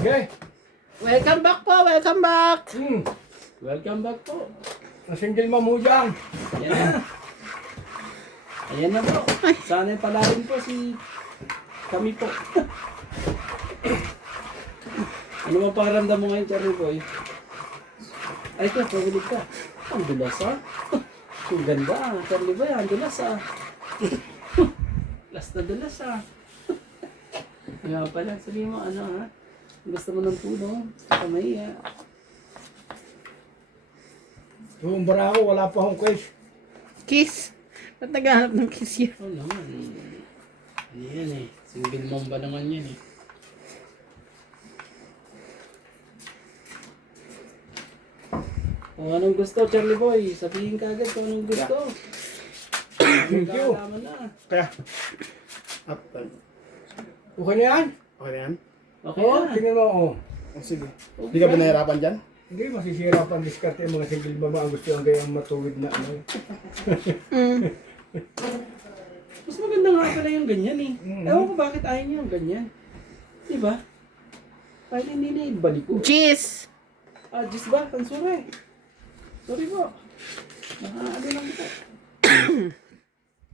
Okay. Welcome back po, welcome back. Welcome back po. Ang single mom mo dyan. Ayan na. Ayan na po. Sana palarin po si kami po. Ano ba pakiramdam mo ngayon, Cherry Boy? Ay ka, pagulit ka. Ang dulas ha? Ang ganda ah. Cherry Boy, ang dulas ah. Last na dulas ah. Kaya pala, sabihin mo ano ha? Gusto mo ng tulong? Kamay ah. Tumbara ako, wala pa akong quiz. Kiss. Ba't naghahanap ng kiss yan? Oo naman. Ano yan eh. Single mom ba naman yan eh. Kung anong gusto, Charlie Boy, sabihin ka agad kung anong gusto. Thank you. Magkakalaman na. Kaya, Okay na yan? okay na yan? Okay Oo, na. tingnan mo. Oh. Oh, sige. Okay. Hindi ka ba nahirapan dyan? Hindi, masisira pa ang diskarte yung mga single mama. Ang gusto lang kayang matuwid na ano. Mas maganda nga pala yung ganyan eh. Ewan ko bakit ayaw niyo yung ganyan. Diba? Kahit hindi na ibalik ko. Jeez. Ah, just ba? Tansura eh. Sorry po. Ano lang ito.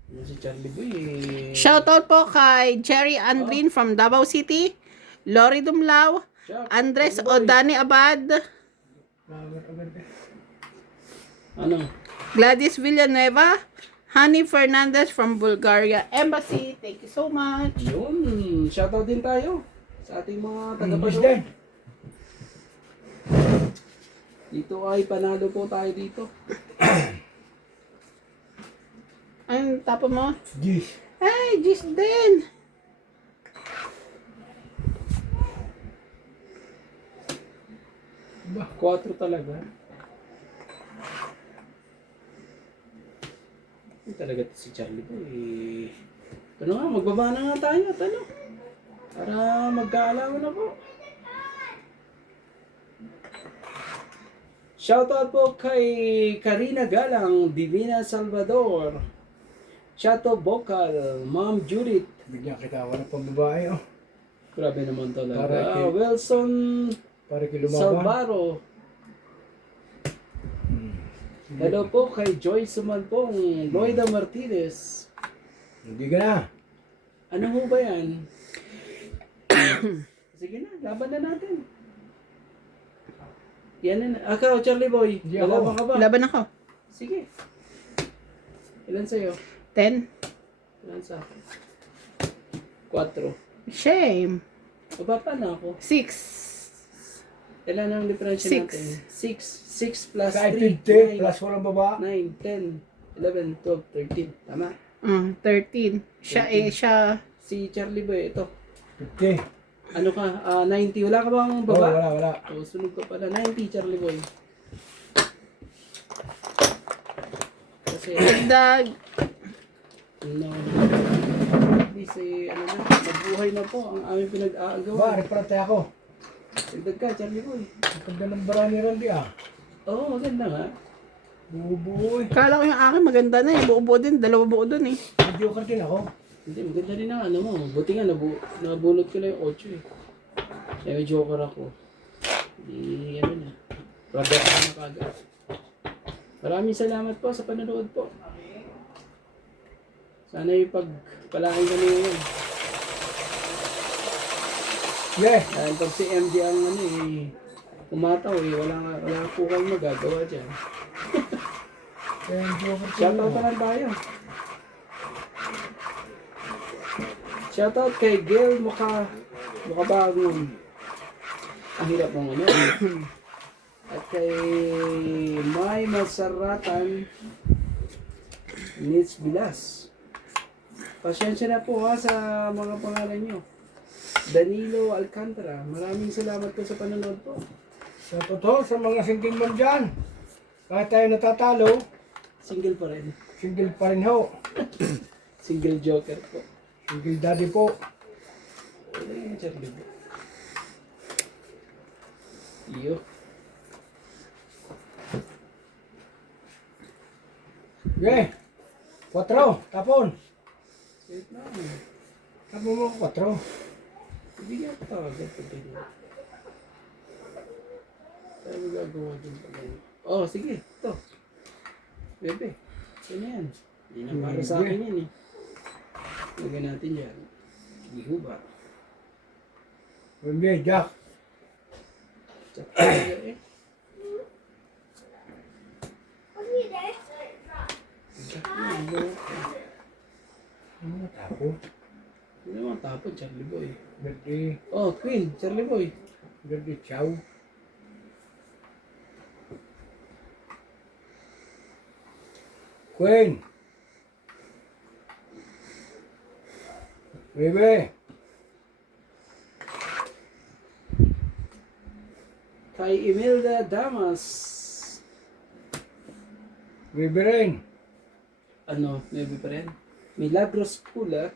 Ano si Charlie Boy eh. Shoutout po kay Jerry Andrin from Davao City, Lori Dumlao, Shout, Andres Charlie Boy. Odani Abad, Ano? Gladys Villanueva, Honey Fernandez from Bulgaria Embassy. Thank you so much. Yun. Shoutout din tayo sa ating mga Quiz tagapanood. din. Dito ay panalo po tayo dito. Anong tapo mo? Jeez. Ay, jeez din. Ba? 4 talaga. Hindi talaga to si Charlie Boy. Ito na nga, magbaba na nga tayo at ano. Para magkaalaman na po. Shoutout po kay Karina Galang, Divina Salvador, Chato Bocal, Ma'am Judith. Bigyan kita ako ng pambabae. Oh. Grabe naman talaga. Para kay- Wilson Para kilumaban. Salvaro. Hello po kay Joyce Sumanpong, Loida Martinez. Hindi ka na. Ano ho ba yan? Sige na, laban na natin. Yan na. Ikaw, Charlie Boy. Hindi ako. Lalaban ka ba? Laban ako. Sige. Ilan sa'yo? 10. Ilan sa akin? 4. Shame. Mababa na ako. 6. Ilan ang diferensya Six. natin? 6. 6 plus Kahit 3. 50 plus walang baba. 9, 10, 11, 12, 13. Tama. 13. Siya. Si Charlie Boy, ito. 50. Ano ka? 90. Wala ka bang Oh, baba? wala. Oh, sunod ka pala. 90, Charlie Boy. Kasi, Dagdag. no. At least, ano na, mabuhay na po ang aming Ba, pinag-aagawa. reparate ako. Dagdag ka, Charlie Boy. Ang ganda ng bara ni Randy ah. Oo, maganda nga. Buo-buo eh. Kala ko yung akin maganda na eh. Buo-buo din. Dalawa buo dun eh. Mediocre din ako. Hindi, maganda rin ang ano mo. Buti nga, nabunot ko lang yung 8 eh. Kaya may joker ako. Hindi, ano na. Brother ako na kagad. Maraming salamat po sa panonood po. Sana yung pagpalain kami ngayon. Yeah. Dahil pag si MJ ang ano eh, umataw eh, wala po kayong magagawa dyan. Kaya mediocre din Shoutout ako. na lang tayo. Shoutout kay Gail Mukabagong. Ang hirap mong ano. At kay May Masaratan Nits Bilas. Pasensya na po ha sa mga pangalan nyo. Danilo Alcantara. Maraming salamat po sa panonood po. Sa totoo, sa mga single mom dyan, kahit tayo natatalo, Single pa rin. single pa rin ho. Single joker po. Single daddy po. Ano yung Charlie? Iyo. Yeah. 4. Tapon. Wait lang. Tapon mo 4. Hindi ka pa agad pag ganyan. Tayo magagawa dun pa ganyan. Oh, sige. Ito. Bebe. Yan na yan. Hindi na para sa akin yan eh. Lagyan natin yan. Iho ba? Hindi, Jack. Check talaga eh. Ano tapo? Hindi naman tapon, Charlie Boy. Ganda, Oh, Queen, Charlie Boy. ganda, chow. Queen. Bebe. Kay Imelda Damas. Bebe rin. Ano, maybe pa rin? Milagros Pula.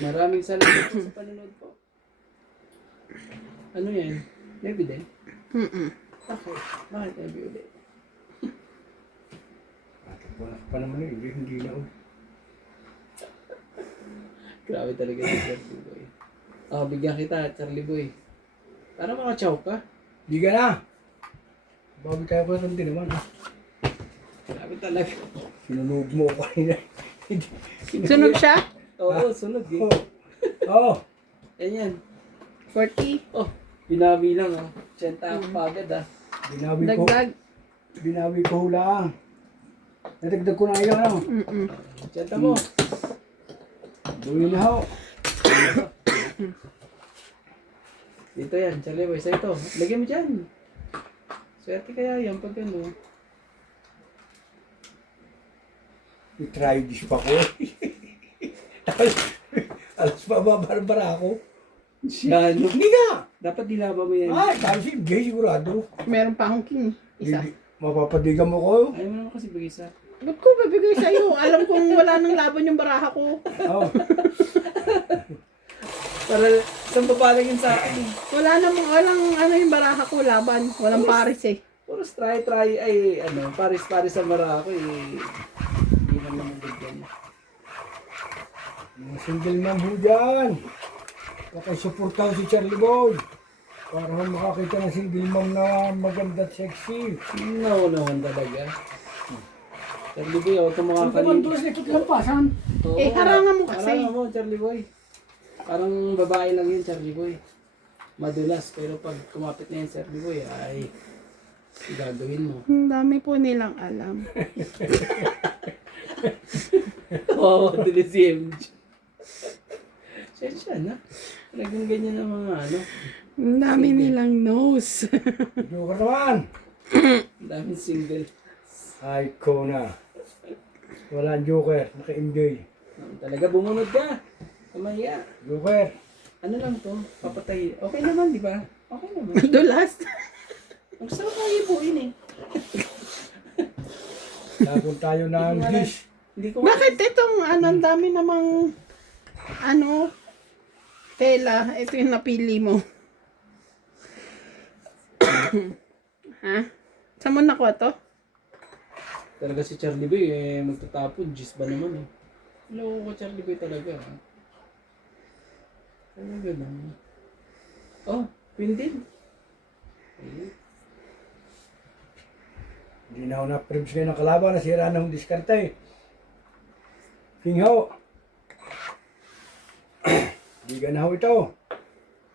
Maraming salamat po sa panonood po. Ano yan? Maybe din? Okay. Bakit maybe ulit? Wala pa naman eh. Hindi na. Grabe talaga si Charlie Boy. Oh, bigyan kita, Charlie Boy. Para makachaw ka. Di ka na. Babi tayo ko din naman. Grabe talaga. Sinunog mo ko kanina. Sunog siya? Oo, sunod eh. Oo. Yan yan. 40. Oh, binabi lang ah. Tsenta ako pa agad ah. Binawi ko. Dagdag. Binawi ko lang. Nadagdag ko na ilang ano. Tsenta mo. Buwi na ho. Dito yan, Charlie Boy. Sa ito. Lagyan mo dyan. Swerte kaya yan pag ano. I-try this pa ko. Alas pa babarbara ako. Siya, ano? Hindi ka. Dapat dilaba mo yan. Ay, sabi si Jay sigurado. Meron pa akong king. Isa. Mapapadigan mo ko. Ayaw mo naman kasi bigay sa... Ba't ko babigay sa'yo? Alam kong wala nang laban yung baraha ko. Oo. Para saan papalagin sa akin eh. Walang ano yung baraha ko, laban. Walang pares eh. Puro try ay ano, paris sa mara ako eh. Hindi naman bigyan. Mga single man ho dyan. Pakisuportahan si Charlie Boy. Para makakita ng single mom na maganda at sexy. No naman talaga. Charlie Boy, ako Ang makakalimutan. kamantulas na ito't lampasan. Oo, Eh, harangan mo kasi. Harangan mo, Charlie Boy. Parang babae lang yun, Charlie Boy. Madulas, pero pag kumapit na yun, Charlie Boy, ay gagawin mo. Ang dami po nilang alam. Oo, tuloy si MJ. Siya na. Talagang ganyan ang mga ano. Ang dami nilang nose. Joker naman. Ang daming single. Ay ko na. Walang joker. Naka-enjoy. Talaga bumunod ka. Kamaya. Joker. Ano lang to? Papatay. Okay naman, di ba? Okay naman. Dulas. Ang sarap ang ibuin eh. Lagon tayo ng dish. Hindi ko Bakit itong ano, ang dami namang ano, tela. Ito yung napili mo. Ha? Saan mo nakuha to? Talaga si Charlie Boy eh, magtatapon. Gis ba naman eh. Loko ko Charlie Boy talaga. Talaga naman. Oh, Queen din. Ayun. Hindi na ako na-prims kayo ng kalaban. Nasira na akong diskarte eh. King ho. Hindi ka na ho ito.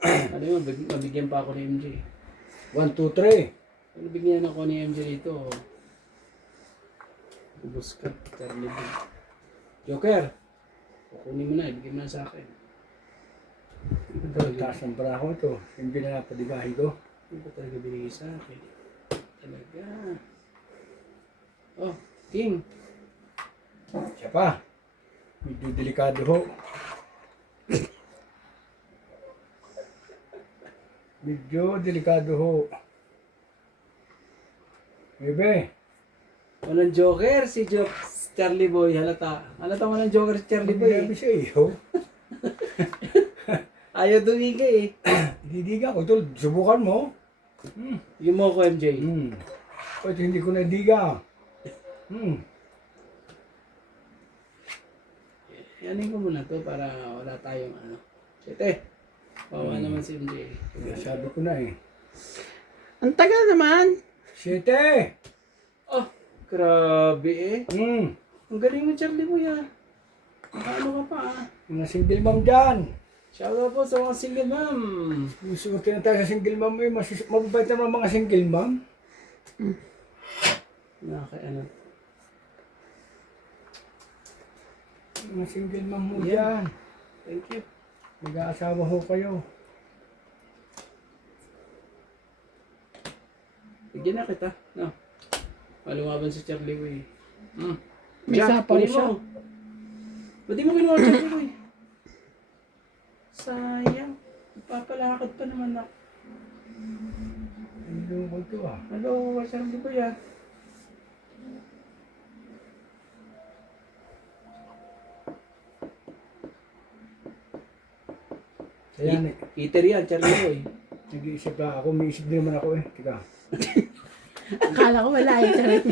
Ano yun, mabigyan pa ako ni MJ. 1, 2, 3. Ano bigyan ako ni MJ dito? Ubus ka, Charlie Boy. Joker! Kukunin mo na, ibigay mo na sa akin. Ano talaga? Taas ng braho ito. Hindi na napadigahin ko. Ano ba talaga binigay sa akin? Talaga. Oh, King. Siya pa. Medyo delikado ho. Medyo delikado ho. Bebe. Walang Joker si Charlie Boy. Halata. Halata walang Joker si Charlie Boy. Bebe siya eh. Ho. Ayaw dumiga eh. Didiga ko. Ito, subukan mo. Yung mo ko MJ. Pwede hindi ko nadiga. Yanin ko muna to para wala tayong ano. Sete. Bawa naman si MJ. Sabi ko na eh. Ang tagal naman. 7! Oh, grabe eh. Ang galing mo, Charlie mo yan. Nakaano ka pa ah. Mga single mom dyan. Shoutout po sa mga single ma'am. Gusto na tayo sa single mom eh. Mababait naman ang mga single mom. Nakakaano. Mga single mom mo Yeah. dyan. Thank you. Mag-aasawa ho kayo. Bigyan na kita. No. Malumaban si Charlie Way. May sapaw siya. Ba't di mo kinuha Charlie Way? Sayang. Papalakad pa naman ako. Ano yung to ah? Hello, Charlie Way ah. Ayan eh. Eater yan, Charlie Way. Nag-iisip na ako. May isip din naman ako eh. Tika. Akala ko wala eh. Charot.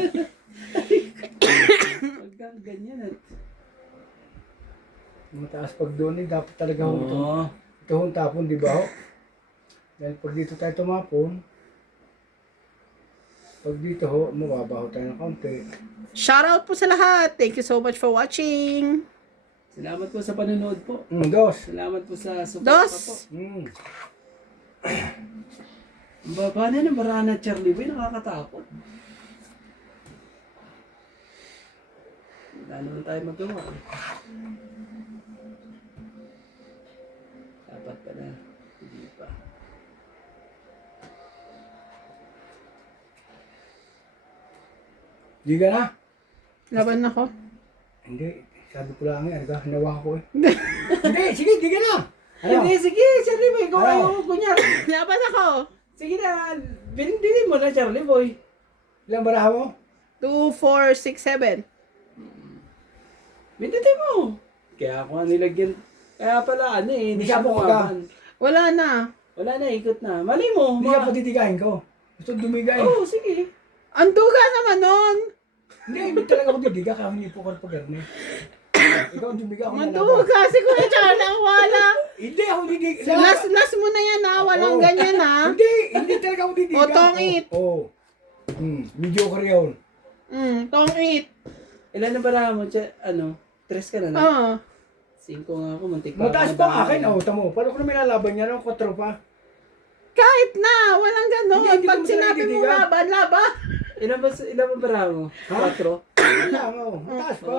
Pagka ganyan at... Mataas pag doon eh. Dapat talaga ho ito. Oo. Ito ho ang tapon, di ba ho? Dahil pag dito tayo tumapon, pag dito ho, mababaho tayo ng kaunti. Shoutout po sa lahat. Thank you so much for watching. Salamat po sa panonood po. Dos. Salamat po sa support Dos. po. Mm. Ang baba na ng Barana Charlie Way, nakakatakot. Wala naman tayo magawa. Dapat pala. Hindi pa. Di ka na? Laban ako. Hindi. Sabi ko lang eh. Ano hinawa ko eh. Hindi. Sige, di ka na. Ano? Hindi, sige, Charlie Boy, kung Ano? ayaw ko niya. Laban ako. Sige na, bilhin mo na Charlie Boy. Ilang baraha mo? 2, 4, 6, 7. Bilhin mo. Kaya ako nga nilagyan. Kaya pala ano eh, hindi Hindi siya ka po bumaban. Wala na. Wala na, ikot na. Mali mo. Hindi ka patitigahin ko. Gusto dumigay. Oo, sige. Ang duga naman nun. Hindi talaga ako didiga. Kaya hindi po ko pag-garne. Ikaw ang dumiga ako nalaban. Manduga si Kuya Charlie ang wala. Hindi ako didiga. Last mo na yan ha. Walang Oo. ganyan ha. Hindi talaga ako didiga. O, tongit. Oo. Mediocre yun. Tong eat. Ilan na bara mo? Ano? 3 ka na na? Oo. 5 nga ako, muntik pa. Mataas ako pa ang nadamay. akin. Oh, tamo. Paano ko na may lalaban yan? 4 pa. Kahit na. Walang ganon. Hindi Pag ko sinabi mo tinitigan. laban, laban. Ilan ba bara mo? 4? Lang, oh. Mataas pa.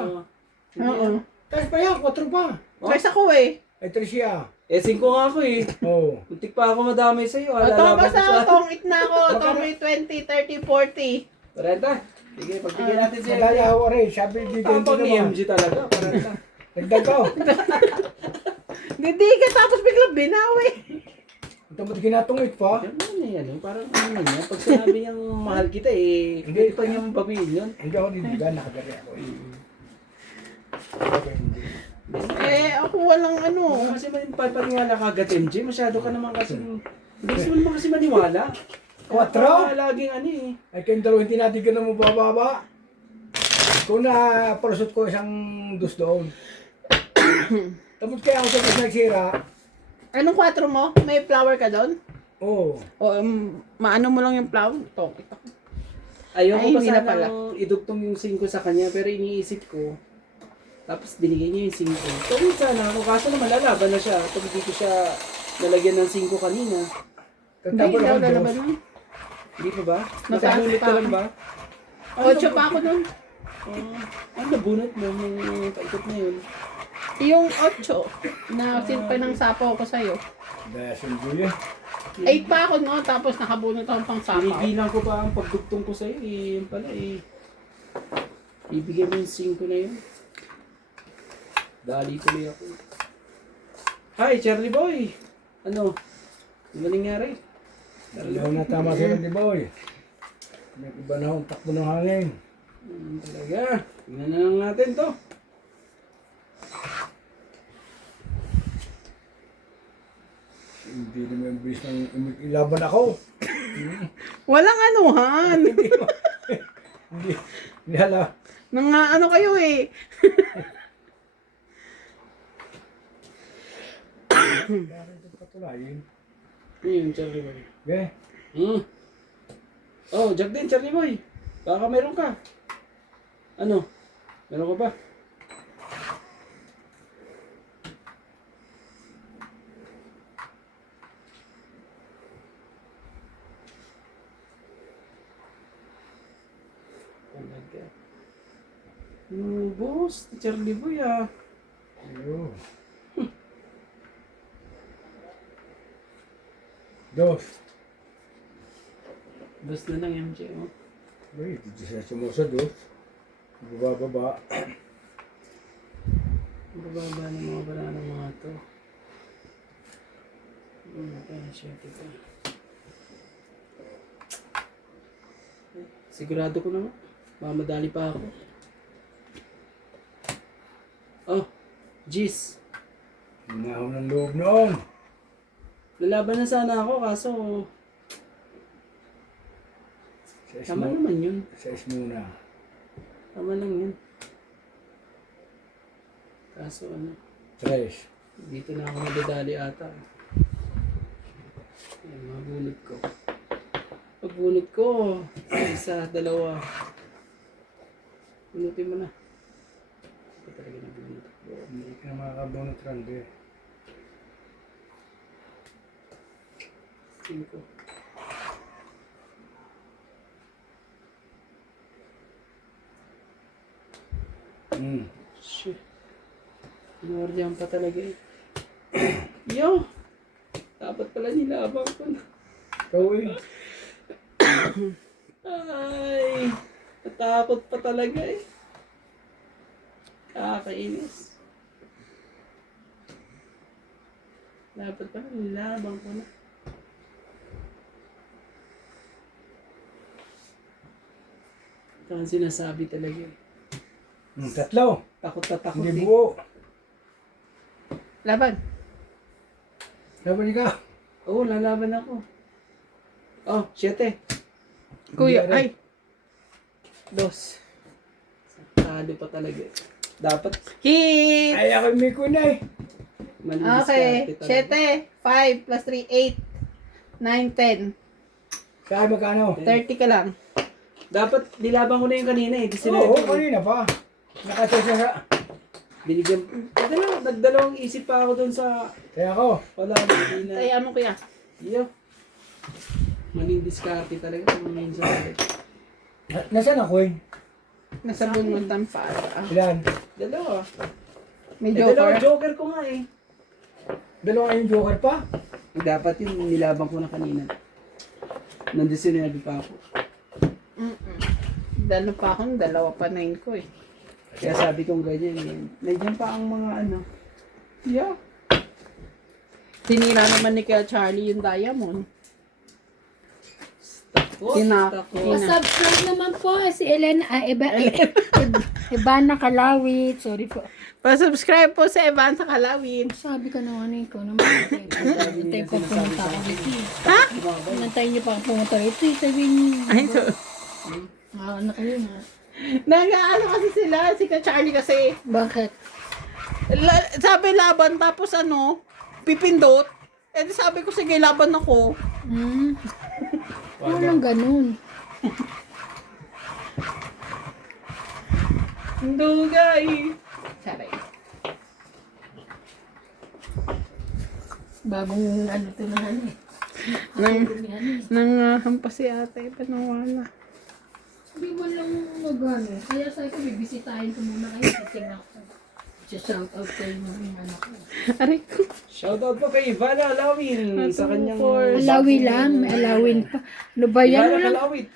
Oo. Taas pa yan. 4 pa. Tres ako eh. Ay, 3 siya. Eh, 5 nga ako eh. Oo. Muntik pa ako madamay sa'yo. O, to, Lalaban basta ko sa... tong eat na ako. Tong may 20, 30, 40. 40. Sige, pagbigyan natin siya. Madali ako rin. Sabi, di ganito Tapang ni naman. MG talaga. 40. Nagdag ko. Hindi ka tapos biglang binawi. Ito mo kinatungit pa. Yan na yan. Parang ano niya. Pag sinabi niyang mahal kita eh. Hindi pa niya mapamilyon yun. Hindi ako didiga. Nakagari ako eh. Okay, hindi. Ako walang ano. Kasi paniwala ka agad MJ. Masyado ka naman kasi... Hindi mo naman kasi maniwala. 4? Laging ano eh. Ay, kayong dalawa hindi natin ka na mo bababa. Kung na palusot ko isang dos doon. Tapos kaya ako sa nagsira. Anong 4 mo? May flower ka doon? Oo. O maano mo lang yung flower? Tokit ako. Ayoko Ay, pa hindi na pala. sanang idugtong yung 5 sa kanya. Pero iniisip ko. Tapos binigay niya yung 5. Tawid sana ako. Kaso naman lalaban na siya. Pag hindi ko siya nalagyan ng 5 kanina. Hindi, Tatapos daw ako lalaban dos. lang. Hindi pa ba? Mataas Nakabunot pa ka ako. lang ba? 8 pa ako doon. Ano nabunot mo? Yung paikot na yun. Yung 8 na silpa ng sapaw ko sa'yo. Dahil sundo 8 pa ako no, tapos nakabunot akong pang sapaw. Binibilang ko pa ang pagdugtong ko sa'yo. Eh, yun pala eh. Bibigyan mo yung 5 na yun. Dali tuloy ako. Hi, Charlie Boy! Ano? Ano ba nangyari? Ayaw na tama sila di boy. May iba na akong takbo ng hangin. Talaga. Tingnan na lang natin to. Hindi naman yung bilis ng ilaban ako. Walang anuhan. Hindi. Hindi hala. Nang ano kayo eh. Kulayin. Yung Charlie Boy. Okay. Oh, Jack din, Charlie Boy. Baka meron ka. Ano? Meron ka ba? Talaga. Boss, Charlie Boy ah. Ayun. Dos. Dos na lang MJ, oh. Ay, dito siya sumusa dos. Baba. Bababa ng mga bala ng mga to. Kaya siya ito. Sigurado ko naman. Mamadali pa ako. Oh, Jeez. Hinahaw ng loob noon. Lalaban na sana ako kaso Sa tama ismo, naman yun. sa ismuna. Tama lang yun. Kaso ano, Tres. dito na ako nadadali ata. Ayan, mabunot ko. Pagbunot ko, isa, dalawa. Bunutin mo na. Ito talaga nabunot ko. Hindi ka makakabunot rande. 5. Shit. Pinordyan pa talaga eh. Yo! Dapat pala nilabang ko na. Ikaw eh. Ay! Natakot pa talaga eh. Kakainis. Dapat pala nilabang ko na. Ito ang sinasabi talaga eh. Tatlo. Takot na takot Hindi eh. buo. Laban. Laban ka. Oo, lalaban ako. Oh, 7. Kuya, Hindi, ay. 2. Talo pa talaga eh. Dapat Hit! Ay, ako may kunay. malinis Okay. 7, 5 plus 3, 8, 9, 10. Sa akin magkano? 30 ka lang. Dapat nilaban ko na yung kanina eh. Kasi Oo, kanina pa. Nakasya sa... binigyan. Nagdalawang isip pa ako dun sa Kaya ako. wala hindi na. Kaya mo kuya. Iyo. Maling diskarte talaga kung minsan. Nasaan ako eh? Nasa bunod ng para. Ilan? Dalawa. May Dalawa joker. joker ko nga eh. Dalawa yung joker pa? Dapat yung nilaban ko na kanina. Nandun sinabi pa ako. Dalo pa akong 2 pa 9 ko eh. Kaya sabi kong ganyan eh. Nandiyan pa ang mga ano. Yeah. Tinira naman ni Kuya Charlie yung diamond. Takot. Tina- Takot. Tina- Subscribe naman po si Elena, Ivana Kalawit. Sorry po. Pa-subscribe po sa Evan sa Kalawin. Sabi ko naman ko naman. Antay pa pumunta ako dito. Ha? Antay niyo pa pumunta rito. Sabihin niyo. Ay, so, Ano kayo nga. nag-ano kasi sila, si Kuya Charlie kasi. Bakit? Sabi laban, tapos ano, pipindot. Eh di sabi ko, sige, laban ako. Walang ganun. Dugay. Saray. Bagong ano to na ano eh. Nangahampas si ate, panawala. Hindi mo lang magano. Kaya sabi ko, bibisitahin ko muna kayo. Titingnan ko. Shout out kayo ng anak ko. Aray ko. Shoutout po kay Ivana Alawin sa kanyang... Alawi lang. May alawin pa. Ano ba yan? Ivana Walang Kalawit.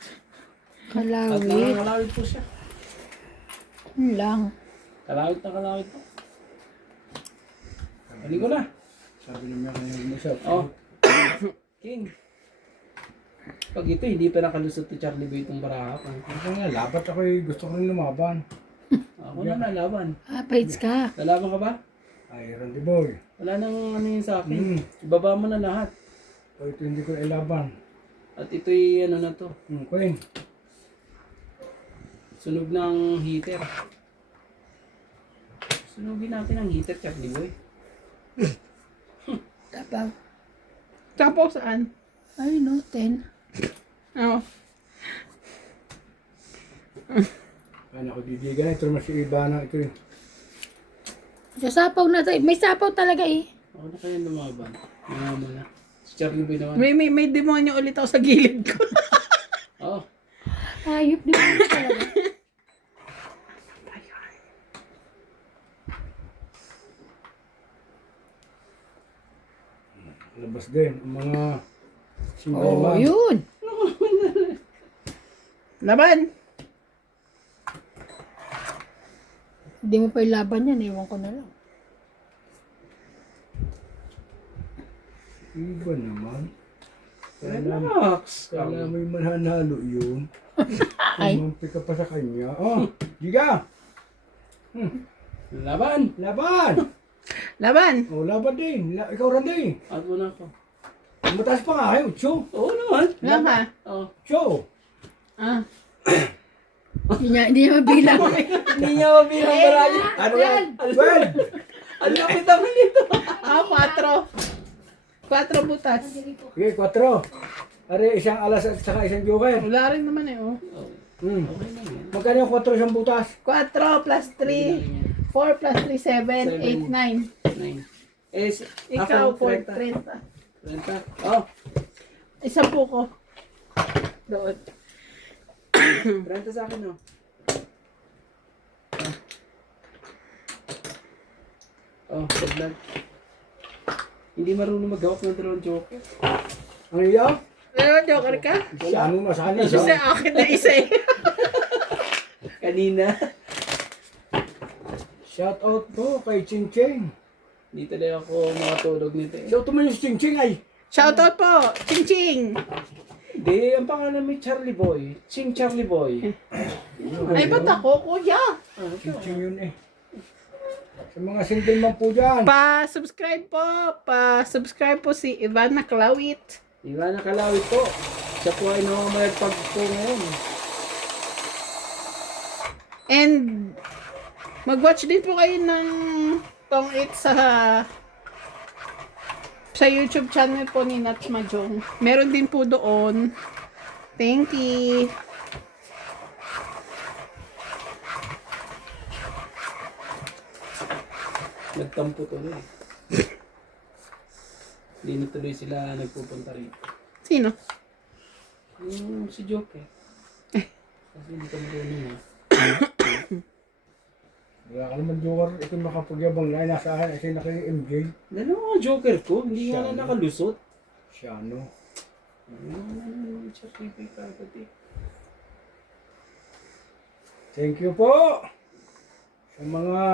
At kalawit. Kalawit po siya. Yun lang. Kalawit po. Hali ko na. Sabi naman kayo mag-usap. Oh. King. Pag ito, hindi pa nakalusot ni Charlie Boy itong baraha ko. Ito nga, labat ako eh. Gusto ko rin lumaban. Ako na nalaban. Paids ka. Lalaban ka ba? Ay, Randy Boy. Wala nang ano yun sa akin. Ibaba mo na lahat. O ito hindi ko ilaban. At ito'y ano na to. Queen. Sunog ng heater. Sunugin natin ang heater, Charlie Boy. Tapang. Tapos saan? Ay, no, 10. Oh. Ano ako didigan, ito naman si Ivana, ito yun. Sa sapaw na tayo. May sapaw talaga eh. Ako na kaya lumaban. Mga mo na. Si Charlie Boy naman. May demonyo ulit ako sa gilid ko. Oh, Ayop din mo talaga. Labas din, ang mga single Oo, mom. yun. Laban. Hindi mo pa ilaban yan. Ewan ko na lang. Iba naman. relax. Kala may mananalo yun. Ay. Kumampi ka pa sa kanya. Oh, Giga! Laban! Laban! Laban. Oh, laban din. Ikaw rin din. Out mo na ako. Mataas pa nga kayo, Cho. Oo naman. Lang ka. Oh. Cho. Ah. Hindi niya mabilang. Hindi niya mabilang marami. Ano yan? 12! Ang lapit naman nito. Ah, 4. 4 butas. Okay, 4. Are, isang alas at saka isang joker. Wala rin naman eh, oh. Hmm. Okay lang yan. Magkano yung 4 isang butas? 4 plus 3. 4 plus 3, 7, 8, 9. 9. Eh, Ikaw, ako, 30. 30. Oh, Isa po ko. Doon. 30 sa akin, no? Oh, dagdag. Hindi marunong maghawak ng dalawang joker. Ano yan? Ano, joker ka? Si ano na sa Isa kanila? akin na isa eh. Kanina. Shout out po kay Ching Ching. Dito na ako makatulog nito eh. Shout out mo yung Ching Ching ay. Shoutout po. Ching Ching. Hindi, ang pangalan may Charlie Boy. Ching Charlie Boy. Ay, ba't ako, kuya? Ah, Ching Ching yun eh. Sa mga single man po dyan. Pa-subscribe po. Pa-subscribe po si Ivana Klawit. Iwan na kalawit po. Siya po ay namamayagpag po ngayon. And mag-watch din po kayo ng Tong It sa YouTube channel po ni Nats Majong. Meron din po doon. Thank you. Nagtampo tuloy. Hindi na tuloy sila nagpupunta rito. Sino? Yung si Joker. Kasi hindi ka marunong ha. Wala ka naman joker. Ito makapagyabang na nasa akin kasi naki-MJ. Dalawa ang Joker ko. Hindi nga Siya, na nakalusot. Siya ano. Thank you po. Sa mga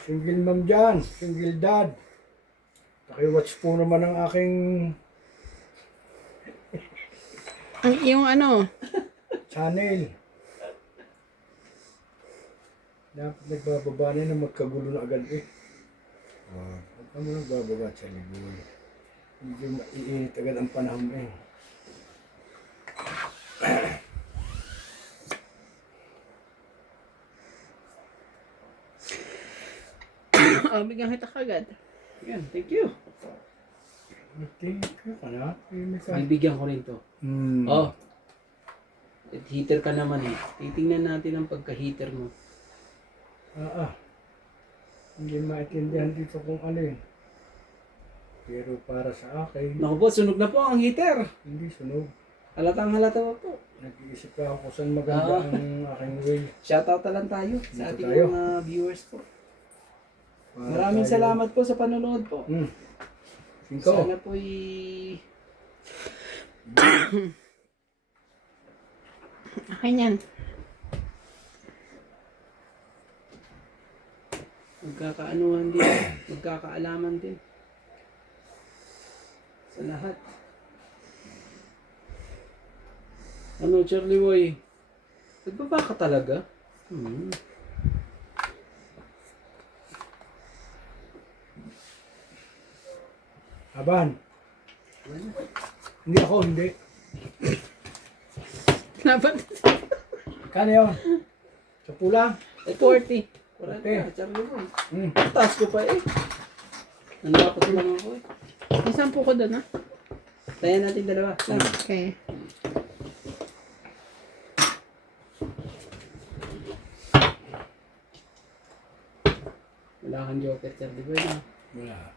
single mom dyan, single dad. Pakiwatch po naman ang aking Ang yung ano? channel. Dapat nagbababa na na magkagulo na agad eh. Huwag ka mo nagbababa sa libol. Hindi maiinit agad ang panahon eh. Oh, bigyan kita kagad. Yan, thank you. Thank you ka na. Bibigyan ko rin to. Oh. At heater ka naman eh. Titingnan natin ang pagka-heater mo. Hindi maintindihan dito kung ano eh. Pero para sa akin, Naku po, sunog na po ang heater. hindi sunog. Halatang halata po. Nag-iisip ka ako kung saan maganda ang aking way. Shoutout na lang tayo sa Dito ating tayo. mga viewers po. Para Maraming tayo- salamat po sa panonood po. Cinco. Sana po'y Akin yan. magkakaanuhan din, magkakaalaman din. Sa lahat. Ano, Charlie Boy? Nagbaba ka talaga? Aban. Hindi ako, hindi. Dapat Kano yun? Sa pula? 40. Wala Okay. na, Charlie Boy. Hmm. Taas ko pa eh. Nanapat lang ako eh. May 10 ko doon, ha? Tayo natin dalawa. Okay. Wala kang joker, sir. Di ba yun? Wala.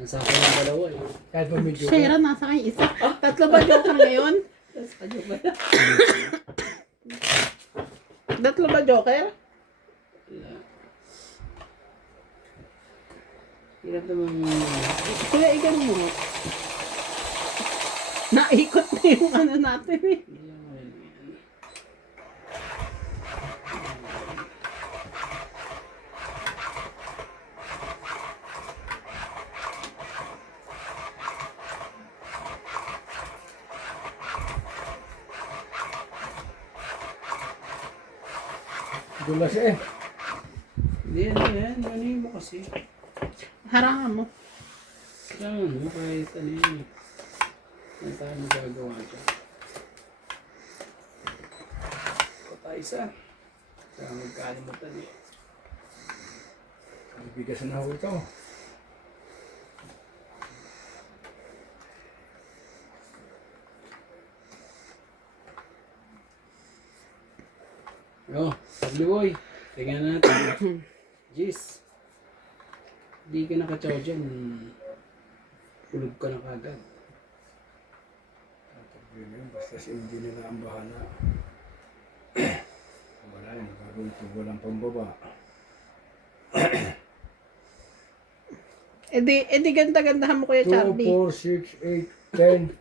Nasa ako ng dalawa eh. Kahit pa medyo. Shera, nasa kayo isa. 3 ba joker ngayon? Nasa joker. 3 ba joker? Wala. Hirap naman Kuya, igan mo. Naikot na yung ano natin eh. Hindi lang wala yan. Dulas eh. Hindi yan, yan. Ano mo kasi? Harangan mo. Kailangan mo kahit ano yun eh. Ano tayo magagawa dyan? Ito tayo isa. Kaya magkalimutan eh. Ang bigas na ako ito. Oh, Pablo boy. Tingnan natin. Jeez. Di ka nakachaw dyan. Ulog ka na kagad. Basta si hindi nila ang bahala. Wala yun. Gagawin ito walang pambaba. Edi ganda-gandahan mo Kuya 2, Charlie. 4, 6, 8, 10,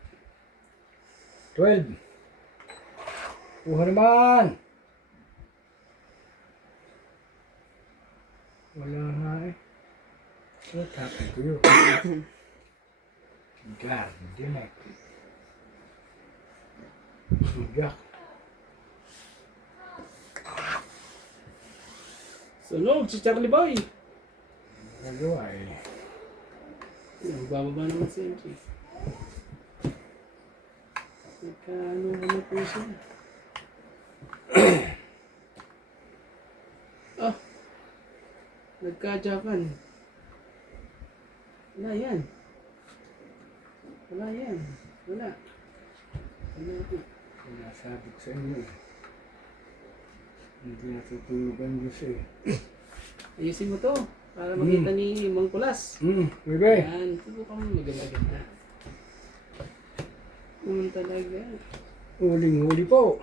12. Kuha naman! Wala nga eh. What happened to you? God damn it. Jack. Sunog si Charlie boy. Nagawa eh. Magbababa naman si MJ. Nagkaano na po siya. Ah! Nagkadyakan. Wala yan. Wala yan. Wala. Wala ito. Sinasabi ko sa inyo eh. Hindi natutulog ang Diyos eh. Ayusin mo to. Para makita ni Mang Kulas. Bebe. Yan. Subukan mo maganda-ganda. Talaga. Huling-huli po.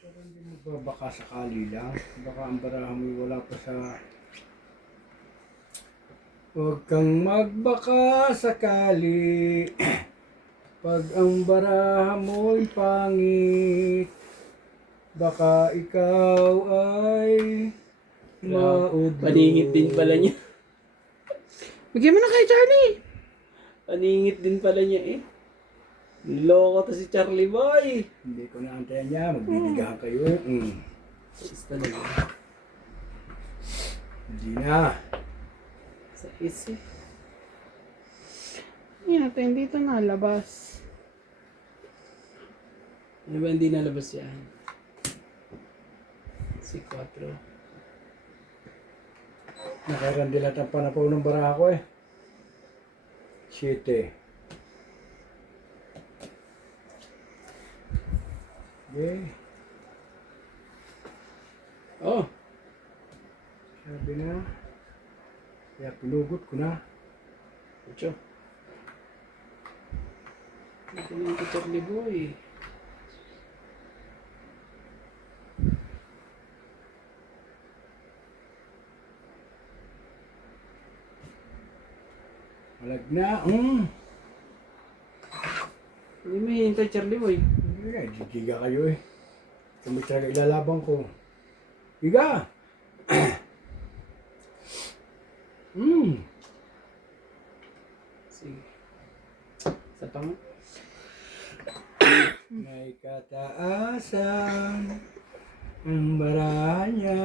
Pero hindi mo ba baka sakali lang? Baka ang barahan mo wala pa sa... Huwag kang magbaka sakali. Pag ang baraha mo'y pangit, baka ikaw ay maudlo. Paningit din pala niya. Bigyan mo na kay Charlie. Paningit din pala niya eh. Loko to si Charlie boy. Hindi ko na antayan niya, magbibigahan kayo. Is talaga. Hindi na. Sa is eh. Yan natin, dito nalabas. Ano ba hindi nalabas yan? Si 4. Nakarandilat ang panapaw ng baraha ko eh. 7. Okay. Oh! Sabi na. Kaya pinugot ko na. 8. Ito na yung Charlie boy. Malag na. Hindi mo hinihintay Charlie boy. Giga kayo eh. Kung talaga ilalabang ko. Giga! Sige. Sa pang. May kataasan ang baraha niya.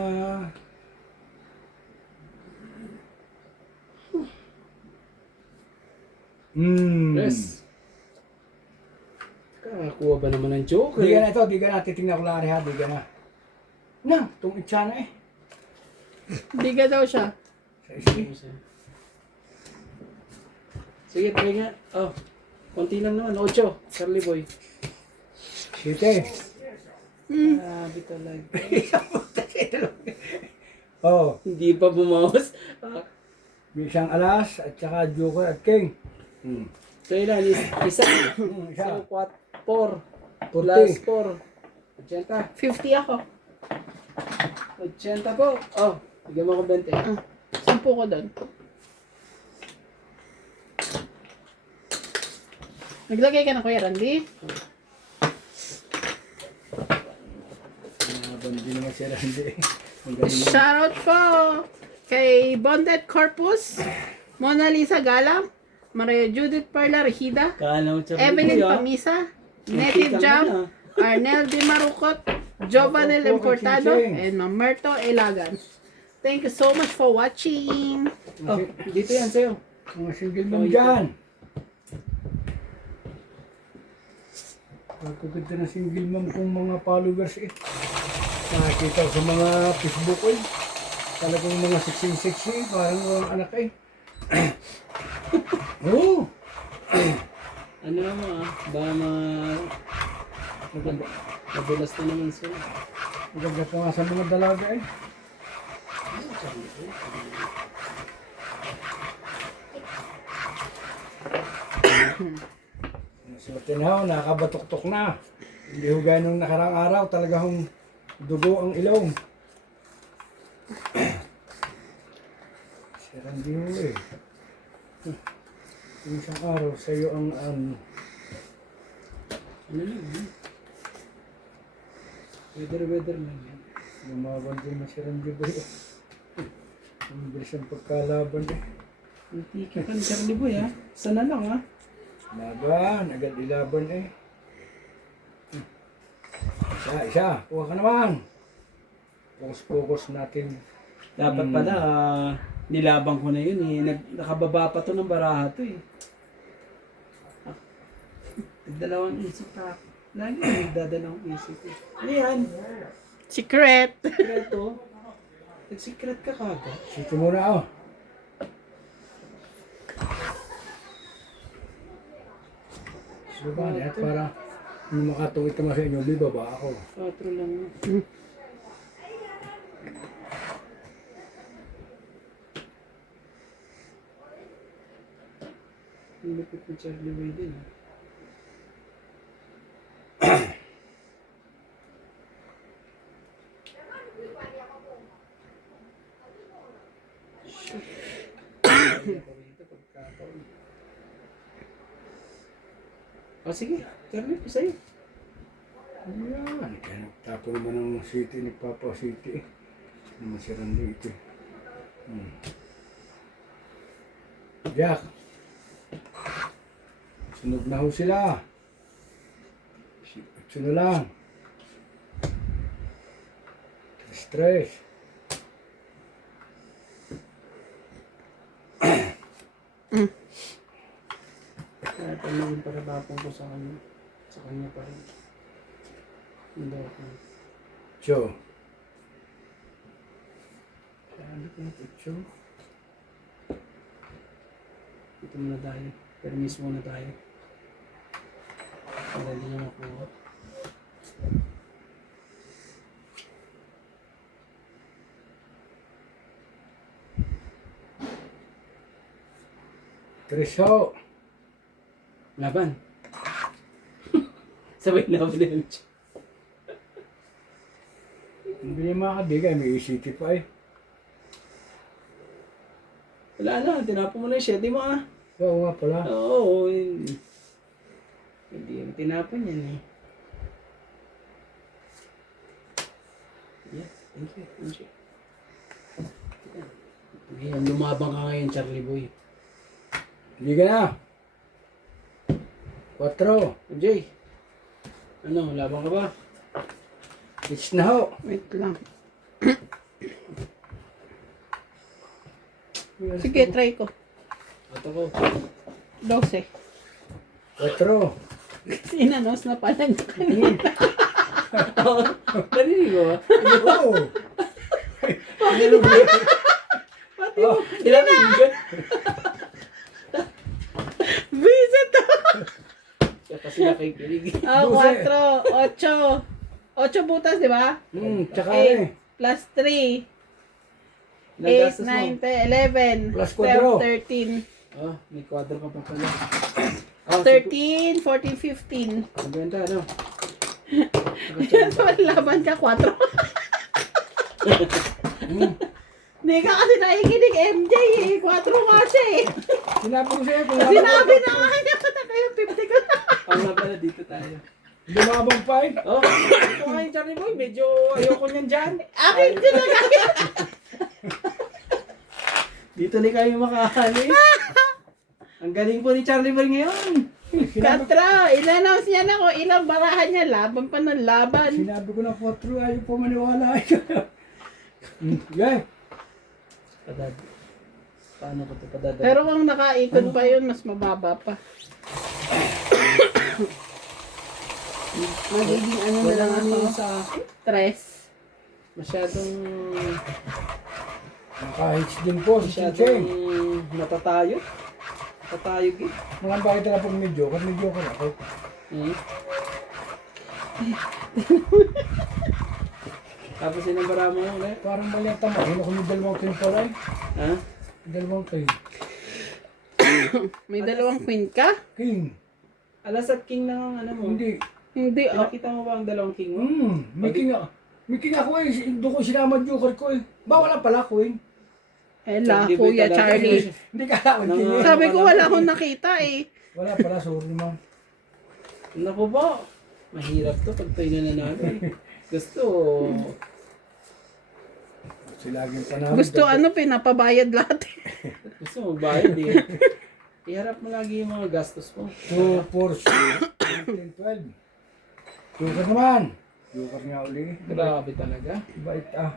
Yes. Kakakuha ba naman ng joke Di ka eh? na ito, di ka na. Titingnan ko lang ha, di ka na. Na, itong itsana eh. Biga daw siya. Sa isa. Sige, try nga. Oh, konti lang naman. 8. Charlie Boy. Siyete. Grabe talaga. Oh, Hindi pa bumawas. may isang alas at saka joker at king. Hmm. So ilan? Isa. Isa. So, 4. 40. Plus 4. 80. 50 ako. 80 po. Oh, bigyan mo ko 20. 10 ko doon. Naglagay ka na, Kuya Randy? Bandi naman siya hindi. Ang galing. Shoutout po kay Bonded Corpus, Mona Lisa Galam, Maria Judith Perla Regida, Kala mo Charlie Evelyn Boy, ah. Pamisa, Native Jam, Arnel Di Marukot, Jovanel Importado, and Mamerto Elagan. Thank you so much for watching. Oh, dito yan sa'yo. Mga single mom dyan. Pagkaganda na single mom kong mga followers eh. Nakikita ko sa mga Facebook eh. Talagang mga sexy, parang walang anak eh. Oo. Ano naman ba madulas na naman sila. Maganda pa nga sa mga dalaga eh. So tinaw, nakabatok-tok na. Hindi ho gaya nung nakarang araw, talagang dugo ang ilong. Sirang di ho eh. Yung isang araw, sa'yo ang Ano lang, weather lang yan. lumaban din na si Randy Boy. Ang bilis ang pagkalaban eh. Hindi ka kan Charlie Boy ha. Sana lang ha. Laban, agad ilaban eh. Isa. Kuha ka naman. Focus natin. Dapat pala nilabang ko na yun eh. Nakababa pa to ng baraha to eh. Nagdalawang isip pa. Lagi nagdadalawang isip eh. Ano yan? Secret. Secreto? Nag-secret ka kagad? Sige muna ako. So ba, at para nung makatungit naman sa inyo, di ba ba ako? 4 lang yun. Ang lupit ni Charlie Boy din. Sige, Charlie, sa'yo. Ayan, kaya nagtapo naman ng city, nagpapa city eh. Naman si Randy ito eh. Jack. Sunog na ho sila. Ito na lang. Stress. Kaya tanongin para tapong ko sa kanya. Sa kanya pa rin. Hindi ako. Joe. Sabi ko yung picture. Ito muna tayo. Permis muna tayo. Para hindi niya makuha. Triso. Laban. Sabay laban na yun. Hindi niya makakabigay, may city pa eh. Wala na, tinapo mo na yung 7 mo ah. Oo nga pala. Oo, hindi. Hindi yung tinapon yan eh. Yeah, thank you. Thank you. Ngayon, lumabang ka ngayon, Charlie Boy. Hindi ka na. 4. Jay, ano, labang ka ba? It's na ho. Wait lang. Sige, try ko. Ato ko. 12. 4. Inanos na pala niya kanina. Narinig ko ba? Oo. Oh, Ilang bigat? Visit to. Siya pa sila kikilig. Oh, 4, 8. 8 butas, di ba? tsaka 8 plus 3. 8, Nagastos mo. 9, 10, 11, Plus 12, 13. Oh, may kwadro ka pa pala. Oh, 13, 14, 15. Ang ganda, ano? Yan naman, laban ka, 4. Hindi ka kasi nakikinig, MJ eh. 4 nga siya eh. Sinabi ko sa'yo kung Sinabi na nga niya na kayo, 50 ko na. Ang nga pala, dito tayo. lumabang pa eh. Oh, ito nga yung Charlie Boy. Medyo ayoko niyan dyan. Akin din na kaya. Dito ni kayo makahali. Ang galing po ni Charlie Boy ngayon. 4, in-announce niya na kung ilang barahan niya. Laban pa ng laban. Sinabi ko na 4, ayaw po maniwala. Yeah. Padad. Paano ko ito padadala? Pero kung nakaikon pa yun, mas mababa pa. Magiging ano na lang ako sa stress. masyadong Kahit din po, si masyadong Chicheng. natatayog. Natatayog eh. Mga bakit na pag medyo ka na ako. Hmm? Tapos sinabara mo yun eh. Parang mali ang tama. Hino ko yung dalawang king pala eh. Ha? Dalawang king. May dalawang queen ka? King. Alas at king na ang ano mo. Hindi. Hindi, oh. Nakita mo ba ang dalawang king mo? May king ako. May king ako eh. Doon ko sinama joker ko eh. Bawala pala ko eh. Ela, Hindi ba Kuya talaga? Charlie. Hindi ka alam king eh. Sabi ko wala akong nakita eh. Wala pala, sorry ma'am. Naku ba? Mahirap to pag tayo nananalo eh. Gusto. Kasi laging panahon. Gusto ano, pinapabayad lahat eh. Gusto mo bayad eh. Iharap mo lagi yung mga gastos mo. 2, 4, 6, 10, 12. Joker naman. Joker nga uli. Grabe talaga. Bait ah.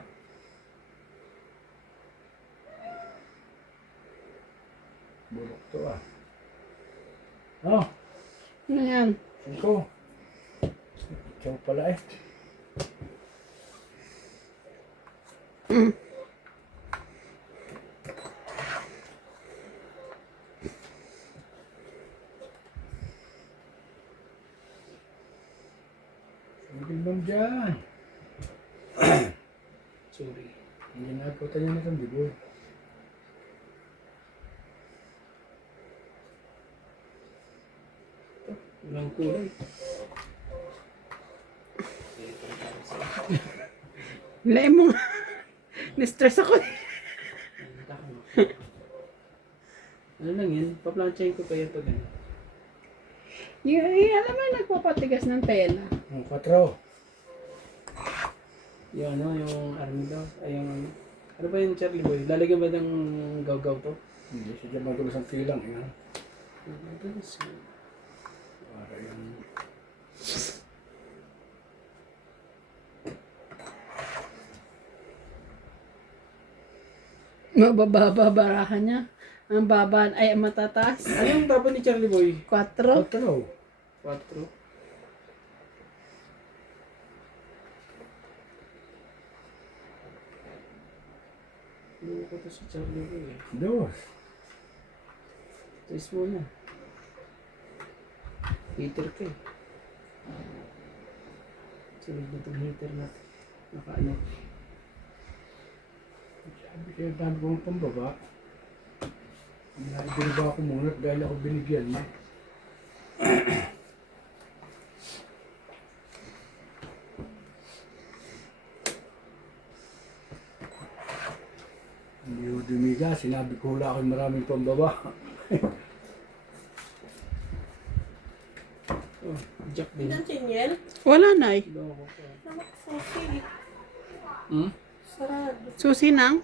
Bulok to ah. Oh, Ano yan? 5. Ikaw pala eh. Sabi bang dyan? Sorry. Hindi na po tayo na itong dibo. Walang kulay. Lemon. Ni-stress ako eh. Ano lang yan? Paplansyahin ko pa yan pag ano. Alam mo, nagpapatigas ng tela. Ang 4. Yung ano, yung army daw. Ay, yung ano. Ano ba yung Charlie Boy? Lalagyan ba ng gaw-gaw to? Hindi siya dyan magulos ang tilang. Eh. Madalas. Para yung... Mabababa barahan niya. Ang baba ay matataas. Ano yung tapon ni Charlie Boy? 4. 4. 4. Ano ko to si Charlie Boy eh. 2. Taste mo na. Heater ka eh. Sunod na itong heater natin. Naka-ano. Sabi kaya dami kong pambaba. Binaba ko muna dahil ako binigyan mo. Hindi ko dumiga, sinabi ko wala akong maraming pambaba. Oh, jack din. Daniel? Wala na eh. Loko ko. Susi. Hmm? Sarado. Susi nang.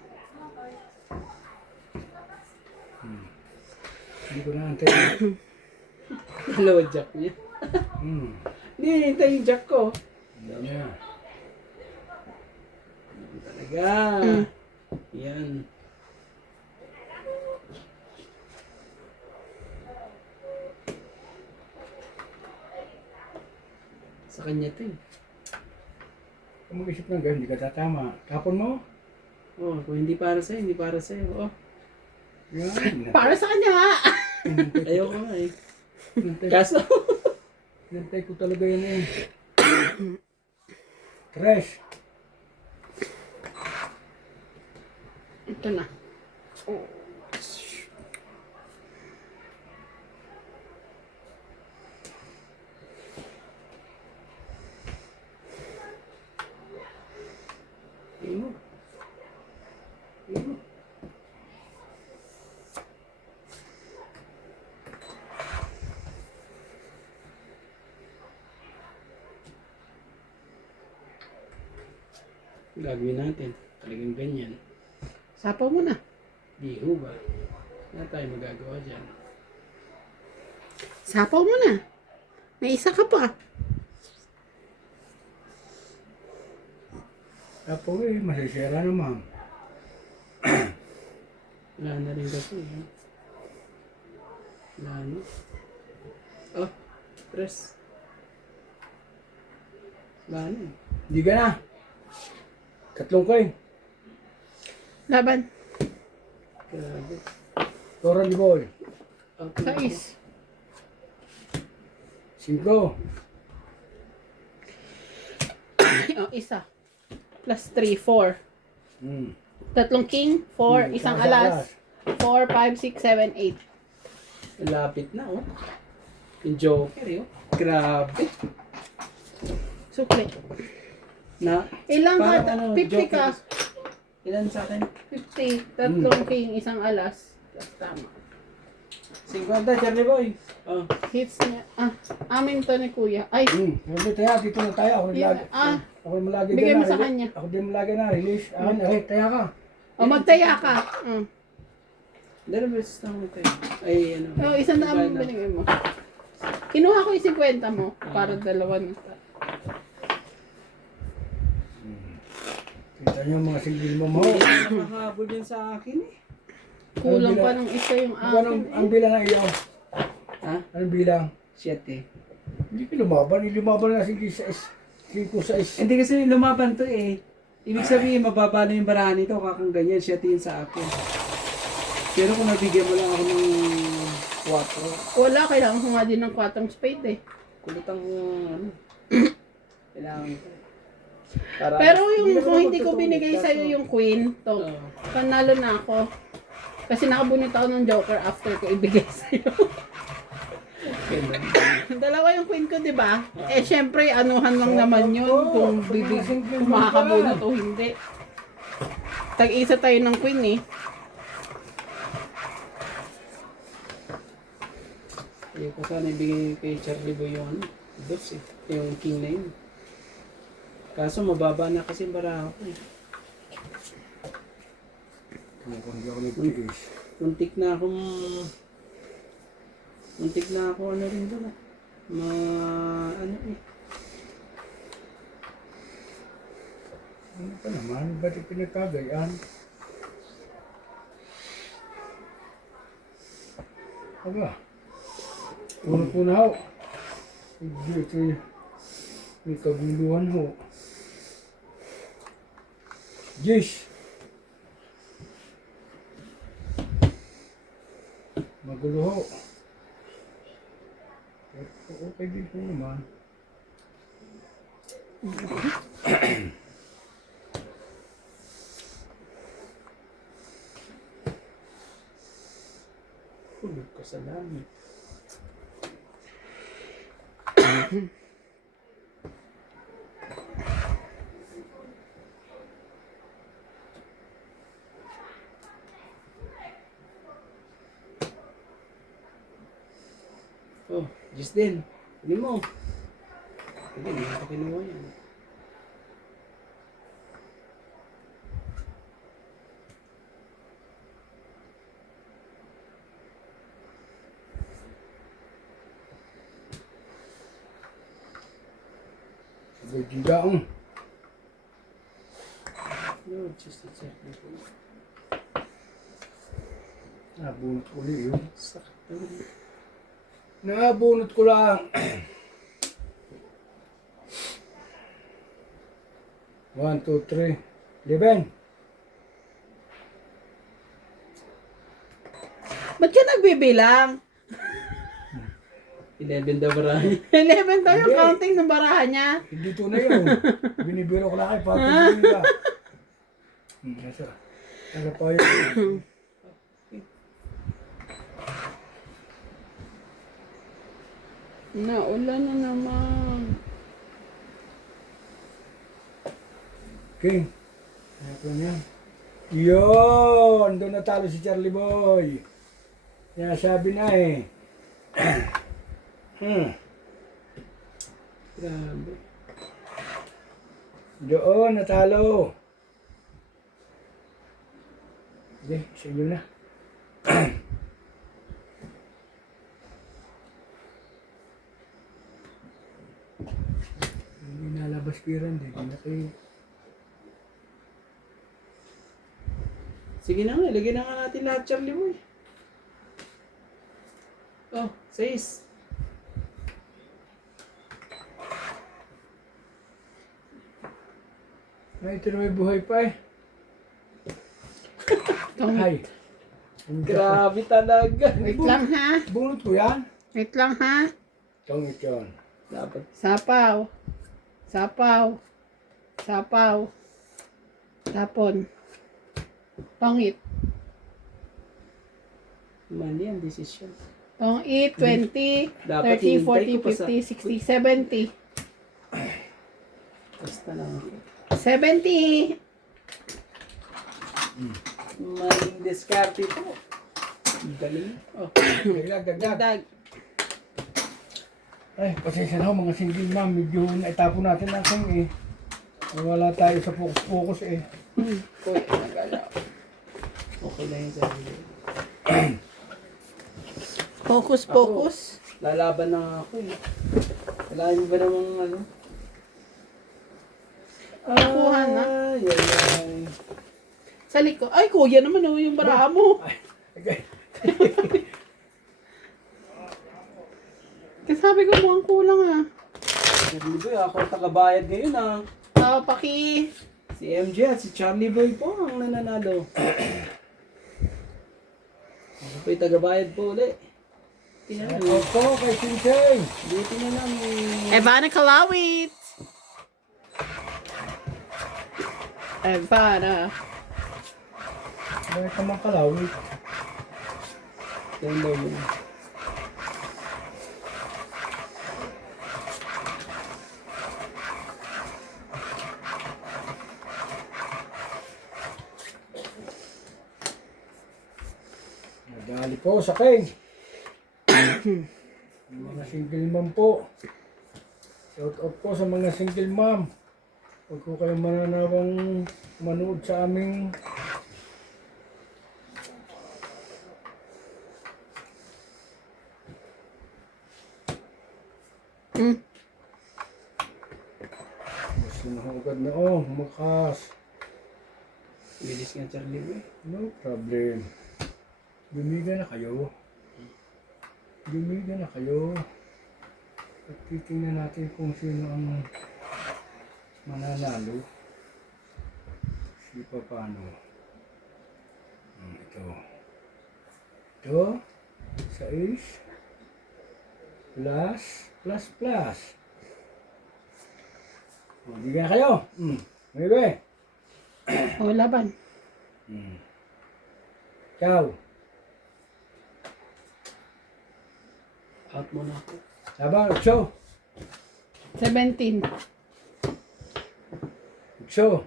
Hindi ko naantay. Dalawa jack niya. Hindi, hintay yung jack ko. Hindi niya. Talaga. Yan. Sa kanya to eh. Kung mag-isip ng ganyan, hindi ka tatama. Tapon mo? Oh, kung hindi para sa'yo, hindi para sa'yo. Oh, Yan. Para sa kanya nga. ayoko nga eh. Nantay, Kaso, nantay ko talaga yun eh. Tres. Ito na. ayun. Ayun. Gagawin natin. Talagang ganyan. Sapaw mo na. Di ho ba? Wala tayo magagawa dyan. Sapaw mo na. May isa ka pa. Apo eh, masisira naman. Wala na rin kasi. Wala na. Oh, press. Wala na. Hindi ka na. Tatlong coin. Laban. Grabe. Toran di boy. Oh, Sais. 5. Oh, isa. Plus 3, 4. Hmm. Tatlong king, 4, isang alas. 4, 5, 6, 7, 8. Lapit na, oh. Yung Joker, oh. Grabe. Sukli. Na, Ilang parang ka? ano, 50 ka. Joker. Ilan sa akin? 50. Tatlong king, isang alas. Plus tama. 50, Charlie Boy. Oh. Hits niya. Ah, amin to ni kuya. Ay, Sabi tayo, dito na tayo. Ako yun. lagi. Ah, Ako malagi bigay din mo na, sa release. kanya. Ako din malagi na release. Ay, taya ka. O, magtaya ka. Dala beses na ako tayo. Ay, ano. Oh, isang daan mo binigay mo. Kinuha ko yung 50 mo para dalawa na. Kita niyo mga singgil mo mo. Nakahabol yan sa akin eh. Kulang pa ng isa yung Anong akin. ang bilang ng iyo? Ha? Anong bilang? 7 eh. Hindi ka lumaban. Lumaban na singgil sa 5 sa is. Hindi kasi lumaban to eh. Ibig sabihin, mababa na yung barahan nito kakang ganyan, siya tingin sa akin. Pero kung nabigyan mo lang ako ng 4, Wala, kailangan ko nga din ng 4 spade eh. kulutang ano. Kailangan ko. Para Pero yung na kung naman hindi ko magtutulog, binigay kaso- sa'yo yung queen, to, Oo. panalo na ako. Kasi nakabunot ako ng joker after ko ibigay sa'yo. Ganun. Dalawa yung queen ko, di ba? Eh, syempre, anuhan lang naman yun kung kung makakabunot o hindi. Tag-isa tayo ng queen eh. Ayaw ko sana ibigay kay Charlie Boy yung ano, dos eh. Yung king na yun. Kaso mababa na kasi baraha ko eh. Kung hindi ako nagtiis. Muntik na ako ano rin doon ah. Ano eh. Ano pa naman? Ba't pinagkagayan? Aba. Una-una ho. Hindi ito yung may kaguluhan ho. Yes. Magulo ho. Okay din po naman. Kulog ka sa langit. Oh, just din. Hindi mo. Hindi pa kinuha yan. Sabay gigaong. No, just exactly. Nabunot ko ulit yun. Sakit naman. Nabunot ko lang. 1, 2, 3. 11. Ba't ka nagbibilang? 11 daw marami. 11 daw yung Hindi. counting ng barahan niya. Hindi tunay yun. Binibiro ko lang kayo, pagpapagin ka. Nasa pa yun. Naulan na naman. King. Ito na yan. Yun! Doon natalo si Charlie Boy. Kaya sabi na eh. Grabe. Doon natalo. Sige, sa inyo na. Hindi nalabas piran, hindi na kayo. Sige na nga, ilagay na nga natin lahat, Charlie Boy. Oh, 6. Ay, ito na may buhay pa eh. Tong- Ay. Grabe talaga. Wait lang ha. Bunot ko yan. Wait lang ha. Tongit yun. Dapat. Sapaw. Sapaw. Sapaw. Tapon. Tongit. Mali ang desisyon. Tongit, 20, Dapat 30, hinintay 40, ko pa sa- 50, 60, 70. Basta lang. 70. Maling diskarte po. Galing. Oh. Dagdag. Dagdag. Ay, pasensya na ho, mga single ma'am. Medyo naitapo natin ang king eh. Wala tayo sa focus eh. Uy, nagalaw. Okay na yun, Charlie Boy. Focus, focus. Lalaban na nga ako eh. Kailangan mo ba namang ano? Nakuha na. Ay, ay, ay. Sa likod. Ay, kuya naman oh, yung baraha mo. Okay. Kasi sabi ko mukhang kulang ah. Charlie Boy, ako ang tagabayad ngayon ah. Paki. Si MJ at si Charlie Boy po ang nananalo. Ako po'y tagabayad po ulit. Tingnan namin. Opo, kay Sinseng. Dito na namin. Evana Kalawit. Evana. May kamang kalawit. Yan daw yun. Nadali po sa king. Yung mga single mom po. Shout out po sa mga single mom. Huwag ko kayong mananawang manood sa aming mas nahugad na oh, makas. Bilis nga Charlie Boy. No problem. Gumiga na kayo. Gumiga na kayo. At titingnan natin kung sino ang mananalo. Si paano. Ito. Ito. 6. Plus. O, di na kayo. Maybe. O, laban. Ciao. Out muna ako. Sabang, Utso. 17. Utso.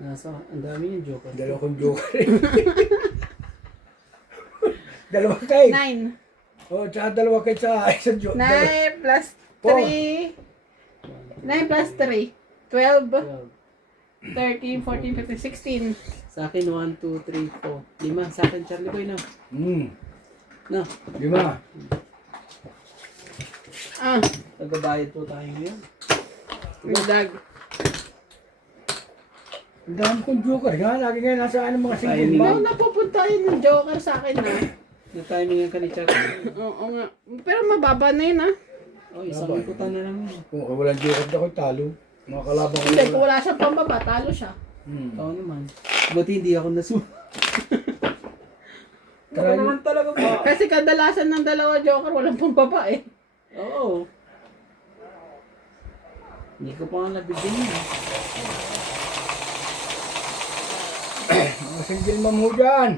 Nasa, ang dami yung joker. Dalawa kong joker. Dalawa kay. 9. Oh, tsaka dalawa kay sa isang joker. 9 plus 3. 9 plus 3. 12. 13, 14, 15, 16. Sa akin, 1, 2, 3, 4. 5. Sa akin, Charlie Boy, no? No. 5. Ah, Nagbabayad po tayo ngayon. dag. Ang dami kong joker. Nga, lagi nga nasa ano mga single Timing. mom. No, napupunta yun yung joker sa akin na. Nag-timing ka ni Charlie. Oo nga. Pero mababa na yun ah. Oh, isang ikutan na lang yun. Kung walang joker na ako, talo. Mga kalabang ko Hindi, kung wala. wala siyang pambaba, talo siya. Oo naman. Buti hindi ako nasu. Ako Try- naman talaga ba? Kasi kadalasan ng dalawa joker, walang pang babae. Oo. Hindi ko pa nga nabigyan yun. Mga single mom ho dyan.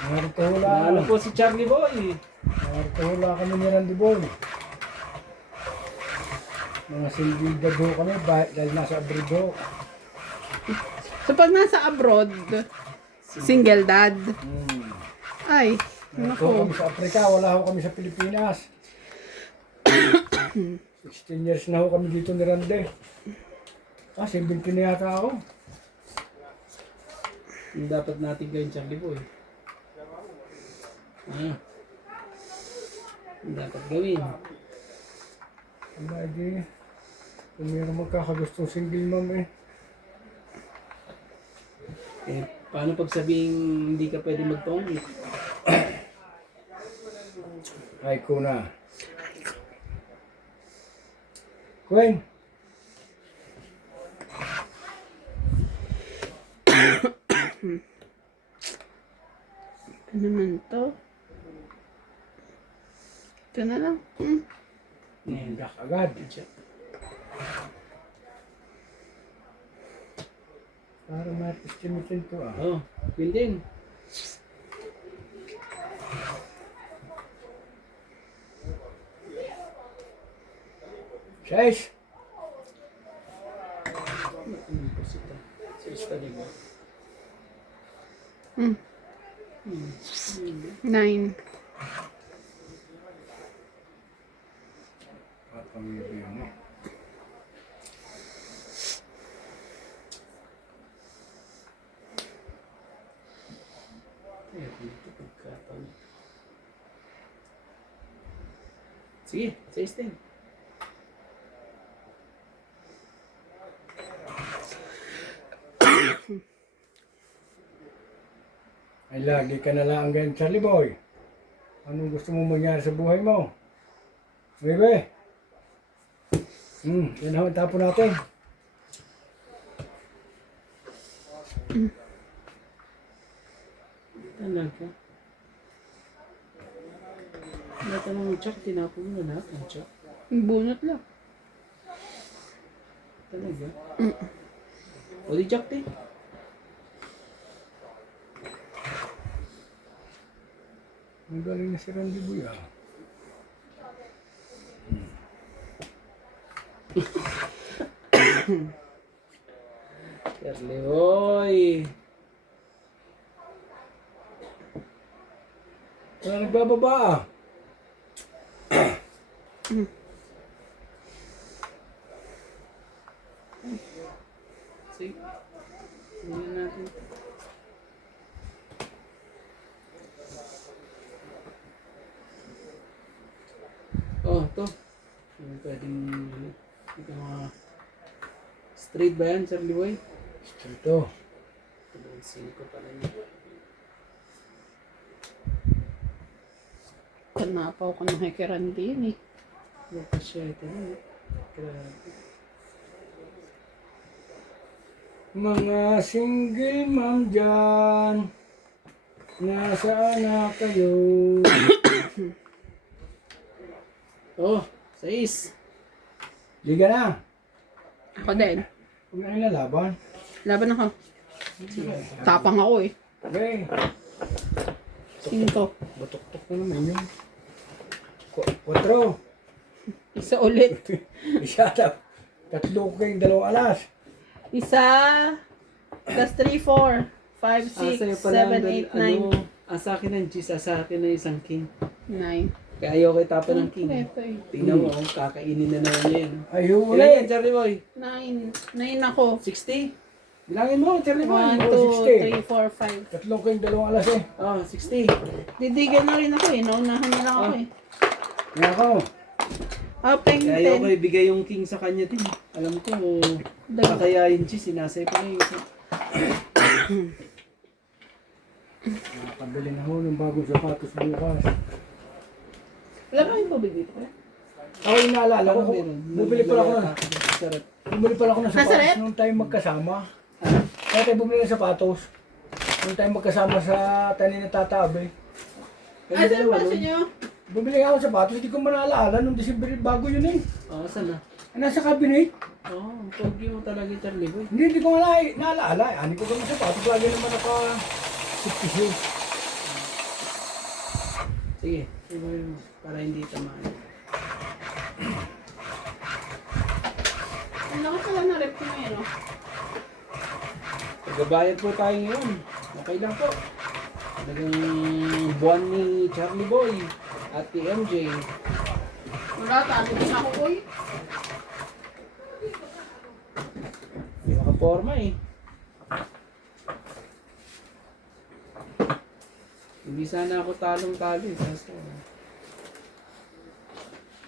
Narito hula. Nalo po si Charlie Boy. Narito hula kami ni Randy Boy. Mga single dad ho kami dahil nasa abroad ho. So pag nasa abroad, single dad. Ay, Narito ho naku. kami sa Afrika, wala ho kami sa Pilipinas. 16 years na ho kami dito ni Randy. 17 na yata ako. Yung dapat natin gawin, Charlie Boy. Yung dapat gawin. Wala di. Kung mayroon magkakagustong single mom eh. Eh, paano pag sabing hindi ka pwede magtongi? Ay ko na. Gwen. Ano naman to? Ito na lang. Dak agad. Para ma-estimate to ah. Oh, yun din. Size. Ano po sito? Sa study mo. 9. At pamilya mo. Sige, sa din. Ay lagi ka na lang ganyan, Charlie Boy. Anong gusto mo mangyari sa buhay mo? Bebe. Yan ho, tapon natin. Talaga. Lahat ng check, tinapon mo na lahat ng check. Bunot lang. Talaga. O di check din. Ang galing na si Randy Boy ah. Charlie Boy. Wala nagbababa ah. Sige. Tingnan natin. Oh, ito. Yung pwedeng ito mga straight ba yan, Charlie Boy? Ito. Tabansin ko pala niya. Kanapaw ko ng hekeran din eh. Bakit siya ito na? Grabe. Mga single mom dyan. Nasaan na kayo? Oh, 6. Liga na. Ako din. Huwag na nilalaban. Laban ako. Tapang ako eh. Okay. 5. Batok-tok na naman yun. 4. Isa ulit. Isa tap. 3 kayong 2 alas. Isa. Plus 3, 4, 5, 6, 7, 8, 9. Sa akin ang cheese, sa akin ang isang king. 9. Kaya ayoko itapon ng king. Ito eh. Tingnan mo, kakainin na naman niya yun. Ay, Ilan huli. yan, Charlie Boy? 9. 9 ako. 60? Bilangin mo, Charlie Boy. 1, Oh, 2, 60. 3, 4, 5. 3 kayong 2 alas eh. Oh, 60. Didigan na rin ako eh. Naunahan na lang ako eh. Yan ako. Peng Kaya ayoko 10. ibigay yung king sa kanya din. Alam ko, Dag- kaya yung cheese, sinasay pa ngayon. Nakabili na ho ng bagong sapatos bukas. Wala ba yung tubig dito? Ako yung naalala ko. Meron. Bumili pala ako. Sarap. Bumili pala ako ng Nasa sapatos rep? nung tayo magkasama. Kaya tayo bumili ng sapatos. Nung tayo magkasama sa tanin ng tatabi. Ah, saan pa sa inyo? Bumili nga ako ng sapatos, hindi ko manaalala nung December bago yun eh. Oo, saan na? Nasa cabinet. Oo, pogi mo talaga yung Charlie Boy. Hindi ko nga naalala. Ani ko kami sapatos, lagi naman naka 60 shoes. Sige, ibahin mo. Para hindi tamaan. Ang laki pala na rep ko ngayon, no? Pagbabayad po tayo ngayon. Okay lang po. Talagang buwan ni Charlie Boy at ni MJ. Wala, tago din ako, boy. Hindi makaporma eh. Hindi sana ako talong-talo eh. Basta,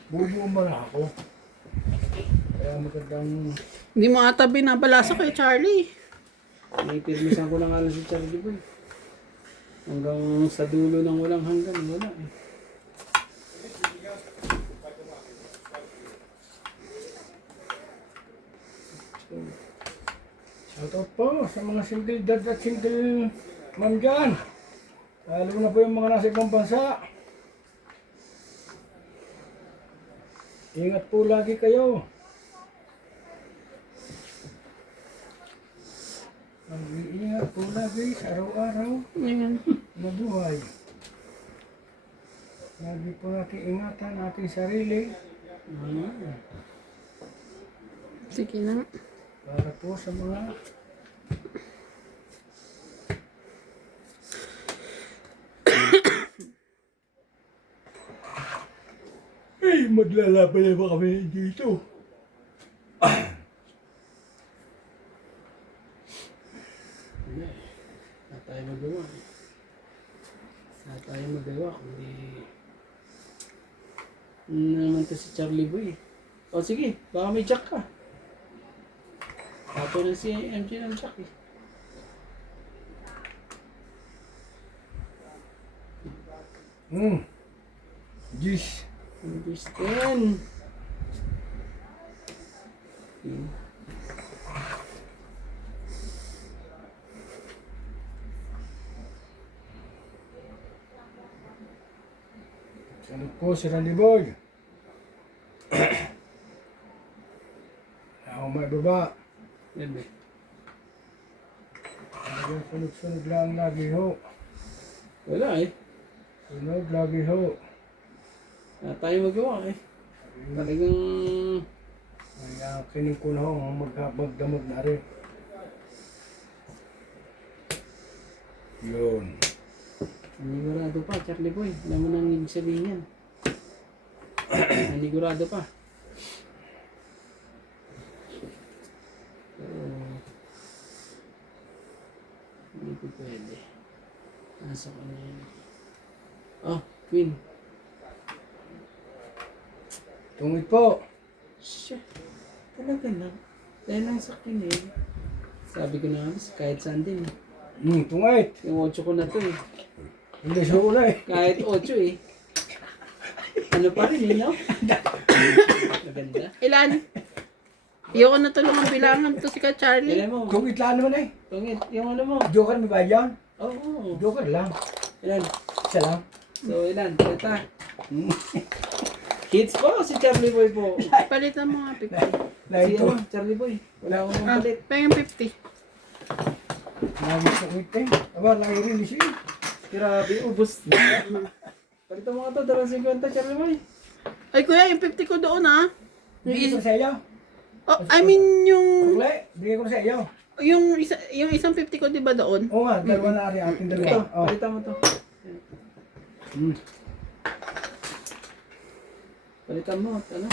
Bubuo ba na ako? Kaya magandang... Hindi mo ata binabalasa kay Charlie. naipirmisan ko na nga lang si Charlie Boy. Hanggang sa dulo ng walang hanggan, wala eh. Shoutout po sa mga single dad at single mom dyan. Lalo na po yung mga nasa ibang bansa. Ingat po lagi kayo. Mag-iingat po lagi sa araw-araw Ayan. na buhay. Lagi po natin ingatan ating sarili Sige na. para po sa mga maglalaban na ba kami dito? Wala eh. Wala tayo magawa eh. Wala tayo magawa kundi... naman to si Charlie Boy. O sige, baka may jack ka. Tato na si MJ ng jack eh. Jeez. English 10. Salud po si Randy Boy. Ako may baba. Yan eh. Talagang sunod-sunod lang lagi ho. Wala eh. Sunod lagi ho. Wala tayo magawa eh. Talagang... Ay, kinig ko na ho, magdamag na rin. Yun. Nanigurado pa, Charlie Boy. Alam mo nang ibig sabihin yan. Nanigurado pa. Hindi ko pwede. Nasa ko na yan. Oh, Queen. Tungit po. Shit. Talaga lang. Dahil lang sa kinig. Sabi ko na kahit saan din. Tungit. Yung 8 ko na to eh. Hindi siya una eh. Kahit 8 eh. Ano pa rin eh, no? Maganda. Ilan? Ayoko na tulungan bilangan to si ka Charlie. Ilan mo? Tungit lang naman eh. Tungit. Yung ano mo? Joker may ba yan? Oo. Joker lang. Ilan? Isa lang. So, ilan? Kita. Hits po, si Charlie Boy po. Palitan mo nga 50. Si Ito. ano, Charlie Boy. Wala akong Ah, palit. payang 50. Lagi tungit eh. Aba, lagi rin siya. Grabe, ubos. Palitan mo nga to, 250 Charlie Boy. Ay kuya, yung 50 ko doon ah. Bigay ko na sa iyo. Oh, I mean yung Sukle, bigay ko na sa iyo. yung isang 50 ko 'di ba doon? Oo nga, dalawa na rin ating Ito, dalawa. Oh. palitan mo to. Palitan mo, ano?